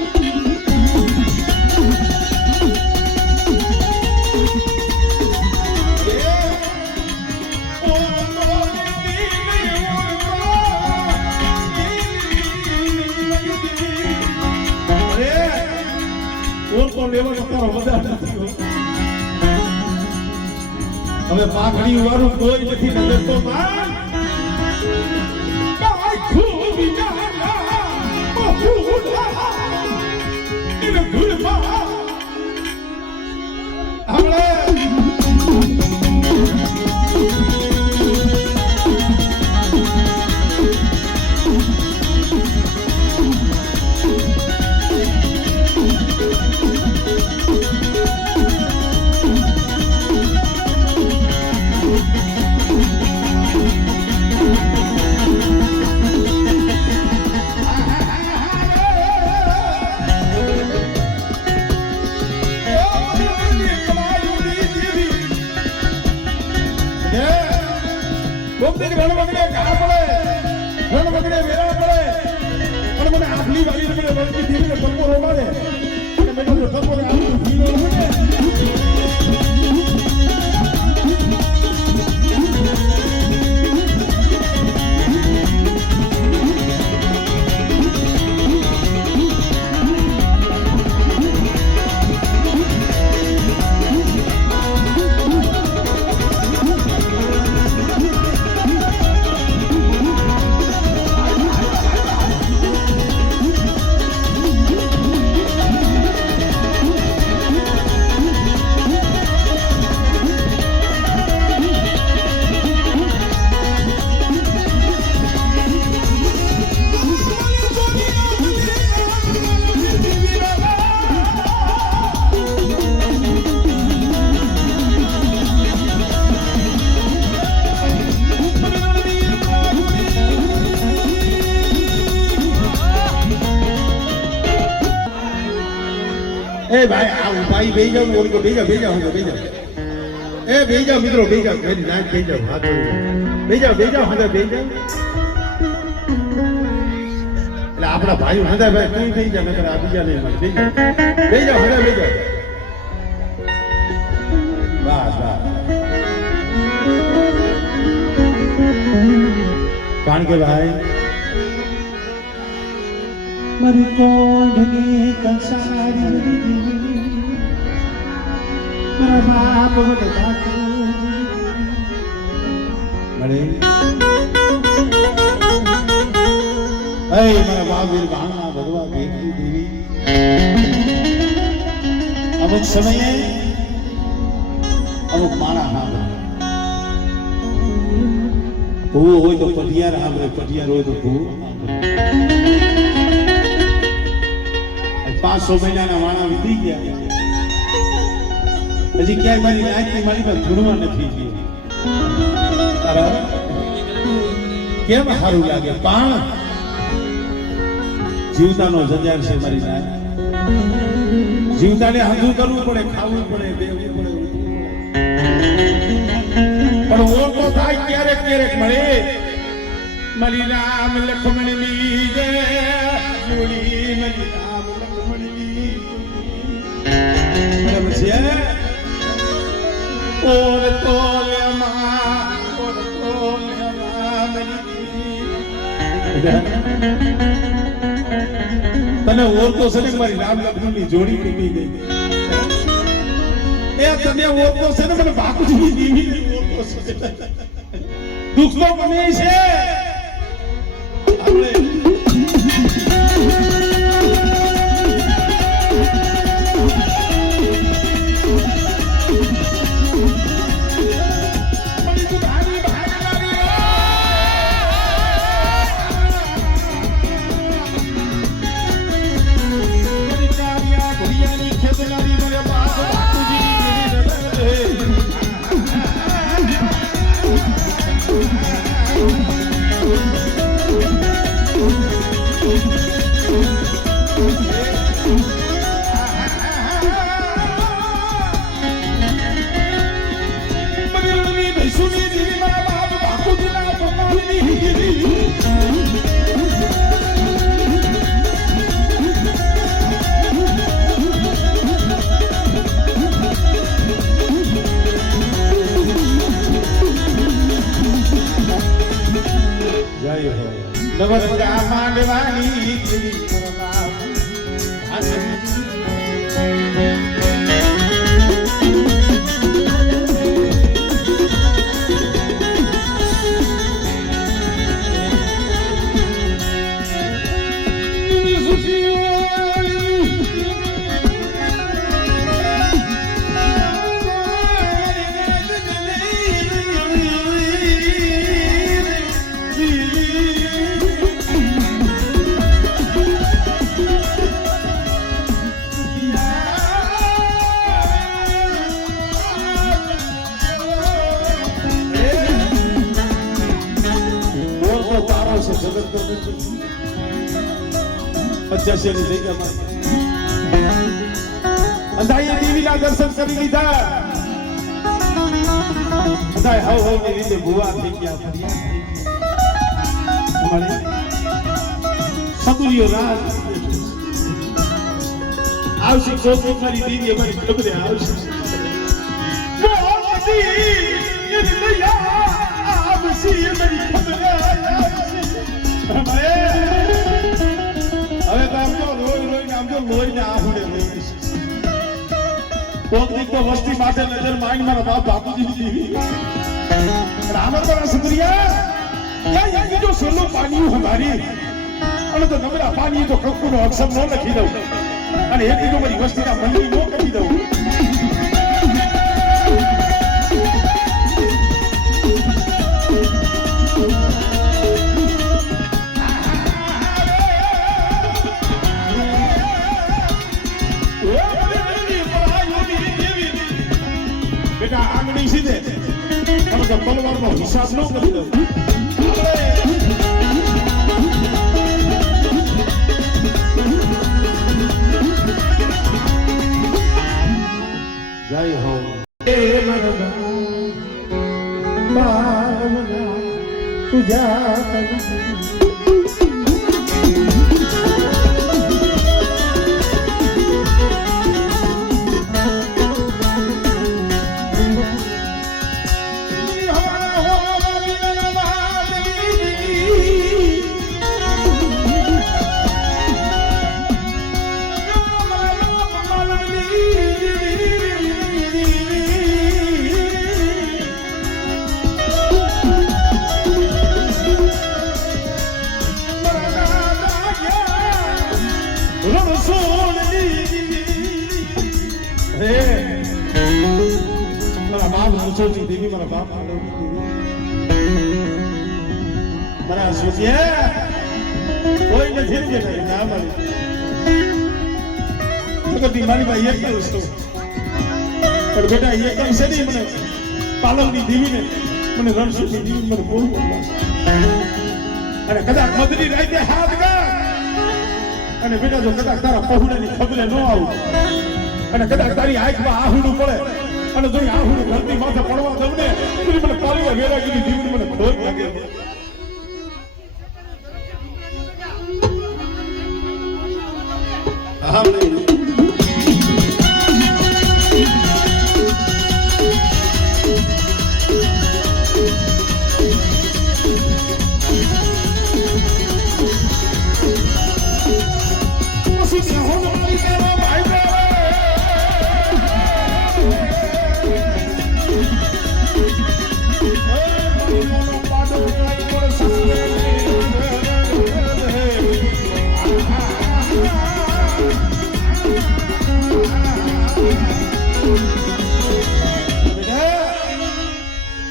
હવે પાઘડી વાળું કોઈ નથી નજર તો માન કાઈ ખૂબ વિચારા બહુલા ઇન ભૂલમાં હમણે ए भाई आओ भाई बेच जाओ और को भेजा भेजा हो भेजा ए भेजा मित्रों भेजा मेरी नाच भेजा हाथ भेजा हंदा भेजा એટલે આપણા ભાઈ હંદા ભાઈ તું भेजा નકર આ બીજા નહીં भेजा હંદા भेजा બસ બસ કારણ કે ભાઈ મારી કોઢની કંસારી મારા બાપ વડતા મળે એ મારા બાપ વીર ભાણા ભગવા દેવી દેવી અમુક સમયે અમુક માણા હા ભૂવો હોય તો પટિયાર સાંભળે પટિયાર હોય તો ભૂવો 500 મહિનાના વાણા વીતી ગયા હજી ક્યાંય મારી નાચની મારી પર ધૂણવા નથી ગયું કેમ સારું લાગે પણ જીવતાનો જંજાર છે મારી નાચ જીવતાને હંધું કરવું પડે ખાવું પડે બેવું પડે પણ ઓળખો થાય ક્યારેક ક્યારેક મળે મારી રામ લક્ષ્મણની જય જોડી મારી રામ લક્ષ્મણની બરાબર છે ઓર તોલ્યા મારી તને ઓળખો છે ને મારી રામ લક્ષ્મણની જોડી પડી ગઈ એ તને ઓળખો છે ને મને બાપુજીની દેવીને ઓળખો છે દુઃખ તો મને છે આપણે નવરંગા માંડવાની પચાસની જગ્યામાં અંધાઈએ દેવીના દર્શન કરી લીધા અંધાએ હવ હવની રીતે ભુવા થઈ ગયા અમારી સતુરીઓ રાજ આવશે કોક મારી દીદી અમારી ખબરે આવશે હવે તો આમ તો રોઈને આમ તો લોહીને આહુડે રોઈ કોકની તો વસ્તી માટે નજર માંડ મારા બાપ બાપુજીની દેવી રામતરા સુંદરિયા યા જો સોલો પાણી હમારી અને તો નબળા પાણી તો કકુનો અક્ષર ન લખી દઉં અને એક તો મારી વસ્તીના મંડળી ન કરી દઉં બેટા આંગળી સીધે તમે તો તલવારનો હિસાબ ન કરી દો જય હો એ મરદા તુજા દેવી મારા બાપ મારા સોચિયા કોઈ નથી દેખાય ના મારી તો કદી મારી ભાઈ એક વસ્તુ પણ બેટા એ કઈ છે નહીં મને પાલવની દેવીને મને રણસુખની દેવી મને બહુ અને કદાચ મધની રાતે હાથ ગા અને બેટા જો કદાચ તારા પहुડાની ખબરે ન આવું અને કદાચ તારી આંખમાં આહુડું પડે અને જો આહુડું ધરતી માથે પડવા દઉં ને તો મને પાલવા વેરાગીની દેવી મને ખોટ લાગે હા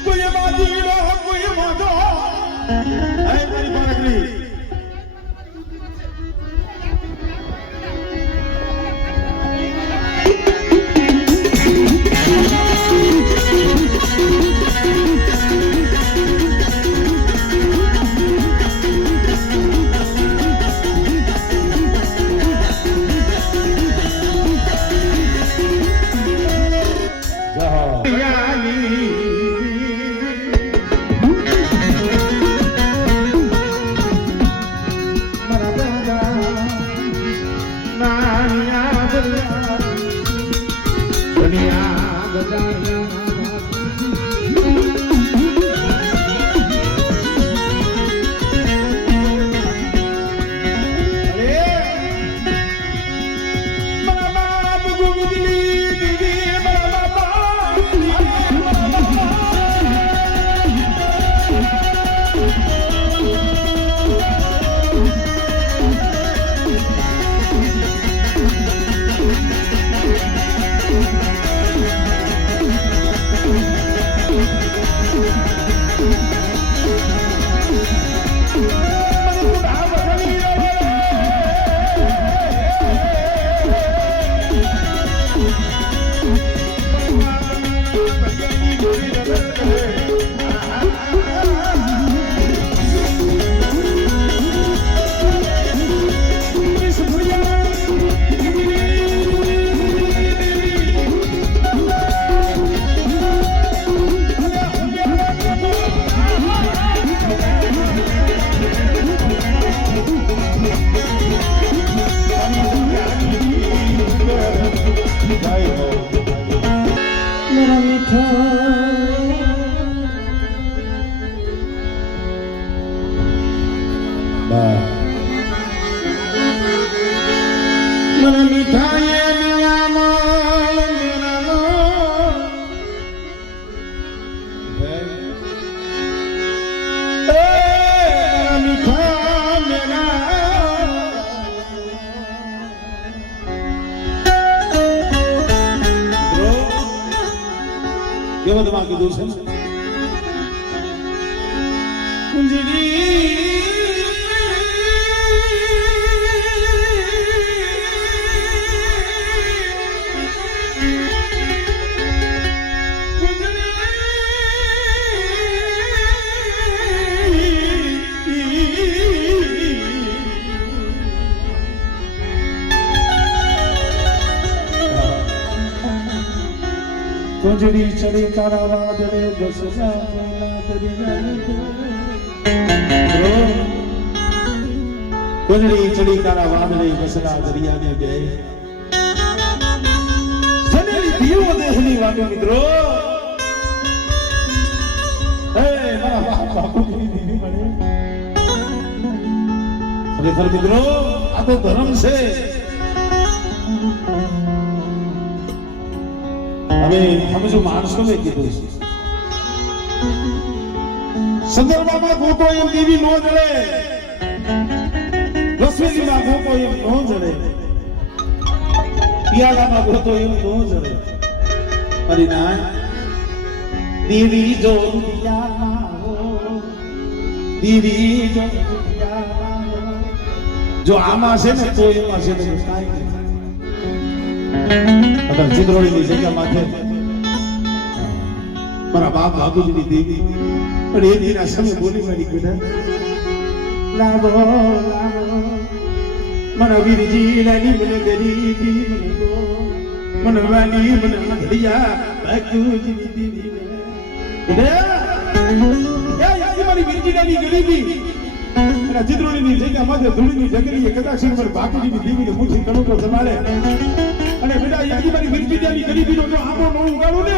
કોઈ બાજીડો કોઈ મોટો હે મારી પારકરી मन मिठाई मिलामल मेरा मीठा मेरा કેવો તમારે કીધું છે कुंजरी कुंजड़ी चढ़ी तारा वादळे बसला मेला दरियाने कुंजड़ी चढ़ी तारा वादळे बसला दरियाने गए सनेरी દીવો દેહની વાતો મિત્રો હે મારા બાપુની દીદી મળે ખરેખર મિત્રો આ તો ધર્મ છે અમે જો માણસોને કીધું છે સંદર્ભમાં ગોતો એમ દેવી નો જડે રસવેલીમાં ગોતો એમ નો જડે પિયાલામાં ગોતો એમ નો જડે પરિણામ દેવી જો દેવી જો આમાં છે ને તો એમાં છે તો કાંઈ નહીં અગર ચિત્રોડીની જગ્યા માથે મારા બાપ બાપુજીની દેવી પણ એ દીના સમય બોલી મારી બેટા લાવો લાવો મારા વીરજી લાની મને ગરીબી મને વાની મને ઘડિયા બાપુજીની દેવી બેટા એ મારી વીરજી લાની ગરીબી અને ચિત્રોડીની જગ્યા માથે ધૂળની જગરીએ કદાચ મારી બાપુજીની દેવીને મુઠ્ઠી કણો તો તમારે અને બેટા યાદી મારી વિરજીની ગરીબીનો જો આમો નો ઉગાડું ને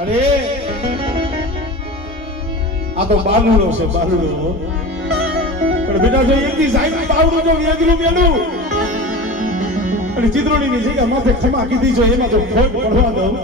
અરે આ તો બાલુડો છે બાલુડો પણ બેટા જો એકથી સાઈડ બાવડું જો વેગરું મેલું અને ચિત્રોની ની જગ્યા માથે ખમા કીધી જો એમાં તો ખોટ પડવા દઉં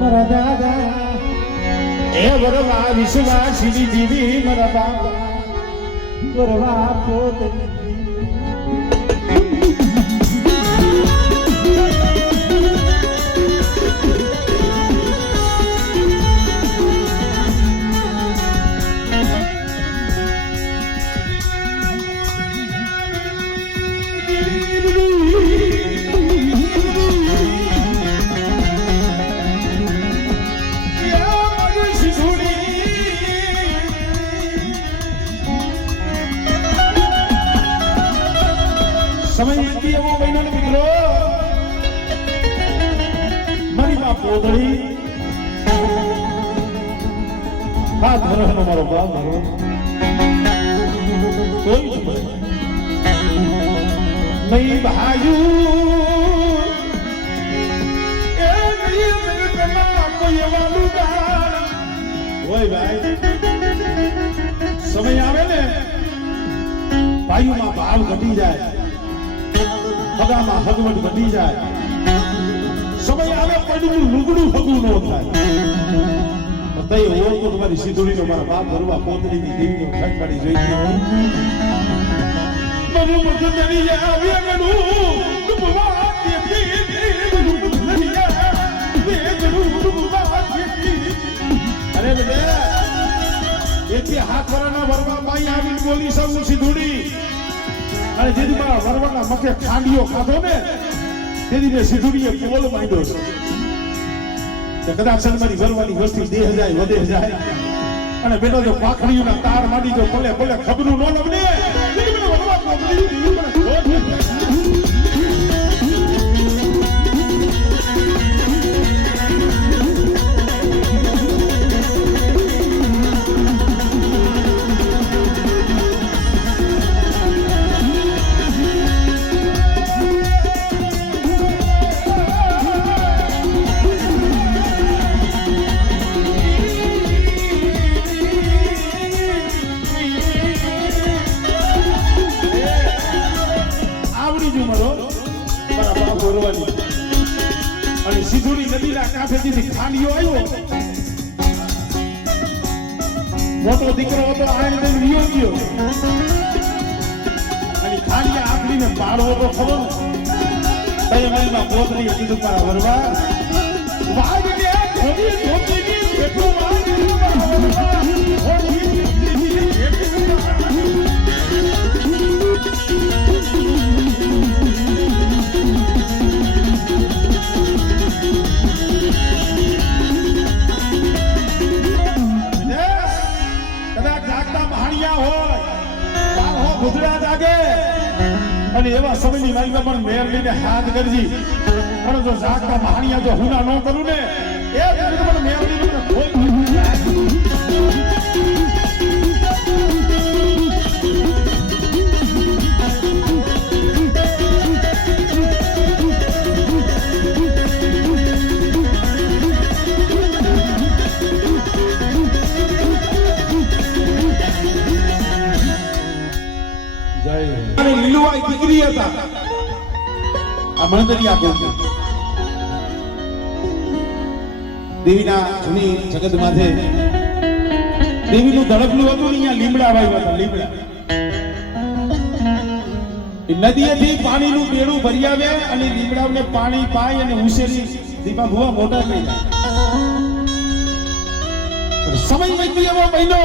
મારા દાદા એ વરવા વિશ્વાસી જીવી મારા બાબા વરવા પોતની સમય એવી એવો બન્યો ને મિત્રો મારી માં પોતળી હા ધરહનો મારો બાપ મારો કોઈ જ બોલે નહીં ભાયું એ નહીં જગતમાં કોઈ એવા લુગાડ હોય ભાઈ સમય આવે ને ભાઈઓમાં ભાવ ઘટી જાય હગામાં હગવટ ઘટી જાય સમય આવે પડ્યું લુગડું હગું ન થાય તઈ ઓળખો તમારી સિંધુડીનો મારા બાપ ભરવા પોતરીની દેવીનો ખટપડી જોઈ ગયો મનુ મુદરી આવે ગણું ડુબવા દેવી મનુ મુદરી આવે ગણું ડુબવા દેવી અરે બે એથી હાથ વરાના વરવા માઈ આવીને બોલી સૌ સિંધુડી અને જેથી મારા વરવાના મથે ખાંડીઓ ખાધો ને તેથી મેં સિંધુડીએ બોલ માંડ્યો છે કદાચ મારી વરવાની વસ્તી દેહ જાય વધે જાય અને બેટો જો પાખડીઓના તાર માંડી જો ભલે ભલે ખબરું ન લવને તેથી મને વરવા મોકલી દીધી મને અને સિંધુડી નદીના કાંઠેથી ખાંડીઓ આવ્યો મોટો દીકરો હતો આને લઈને વિયો ગયો અને ખાંડિયા આખડીને પાડવો તો ખરો તય મહિમાં પોતરીએ કીધું મારા વરવા વાગ ગયા ધોની ધોતીની બેઠો વાગ મારા વરવા ધોની ધોતીની બેઠો ગુજરા જાગે અને એવા સમયની માલિકા પણ મેર લઈને હાથ કરજી પણ જો જાગતા મહાણિયા જો હુના ન કરું ને એ પણ મેર લઈને લીલુવાઈ દીકરી હતા આ મણદરિયા બોલતી દેવીના જૂની જગત માથે દેવીનું ધડકલું હતું ને અહીંયા લીમડા વાવ્યા હતા લીમડા નદીએથી પાણીનું બેડું ભરી આવે અને લીમડાઓને પાણી પાય અને ઉછેરી દીપા ભુવા મોટા થઈ જાય સમય વૈતી એવો મહિનો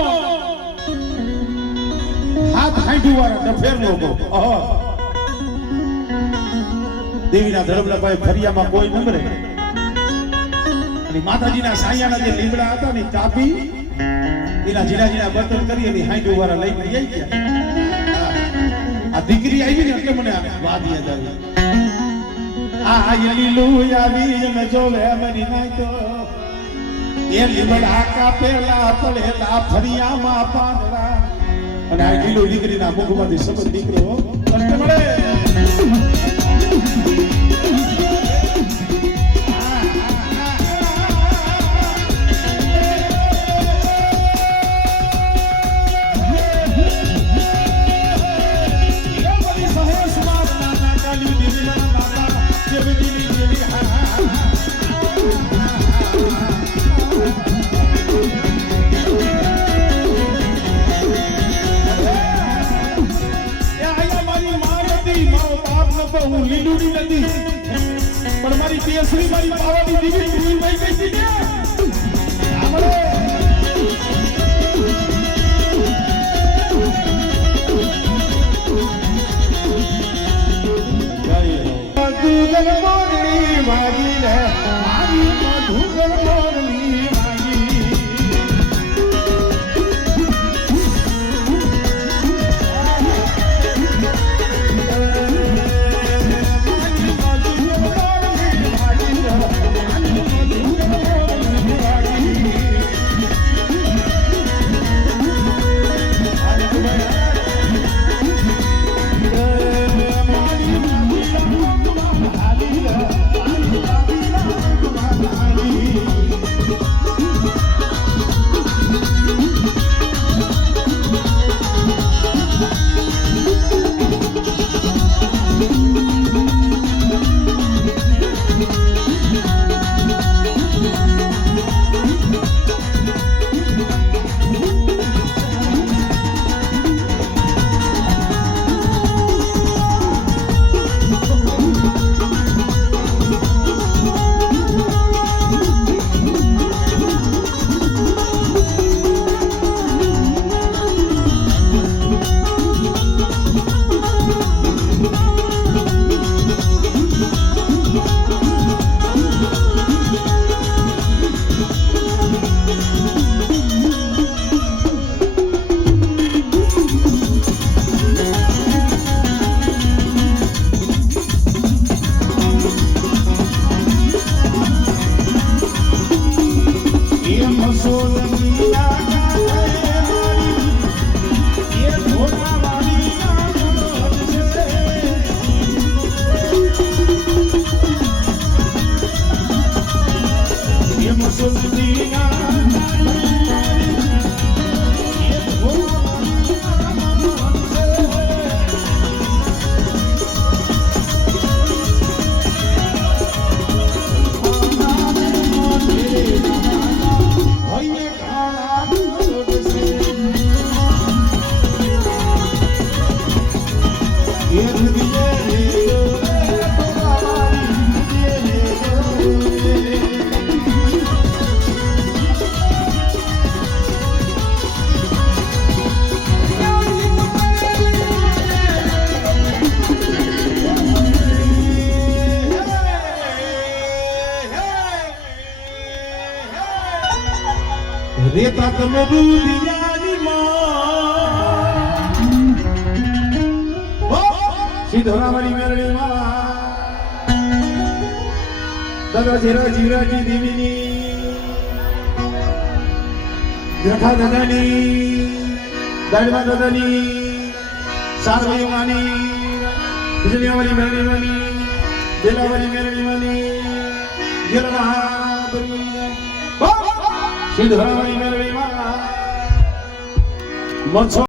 હાથ હાંડ્યું વાળા ડફેર લોકો દેવીના ધર્મના ભાઈ ફરિયામાં કોઈ નંબરે અને અને માતાજીના સાયાના જે લીમડા હતા ને કાપી એના જીરા જીરા બર્તન કરી અને હાંડુ વાળા લઈને જઈ ગયા. આ દીકરી આવી ને એટલે મને વાત યાદ આવી. આ લીલું આવી ને જોવે મરી નાય તો એ લીમડા કાપેલા પડેલા ફરિયામાં પાંદડા. અને આ લીલું દીકરીના મુખમાંથી શબ્દ દીકરો કષ્ટ મળે. હું લીલુડી નથી પણ મારી તેસરી મારી પાવાની દીકરી ભૂલ થઈ ગઈ છે. રેતા તમરું દિયાની માં સિદ્ધરામની મેરણી માં દાદા જીરા જીરાજી દેવીની જઠા દાદાની દાડવા દાદાની સારવાઈ માની બિજલીવાળી મેરણી માની બેલાવાળી મેરણી માની ગેરમહાબરી સિદ્ધરામની મેરણી માં મચ્છો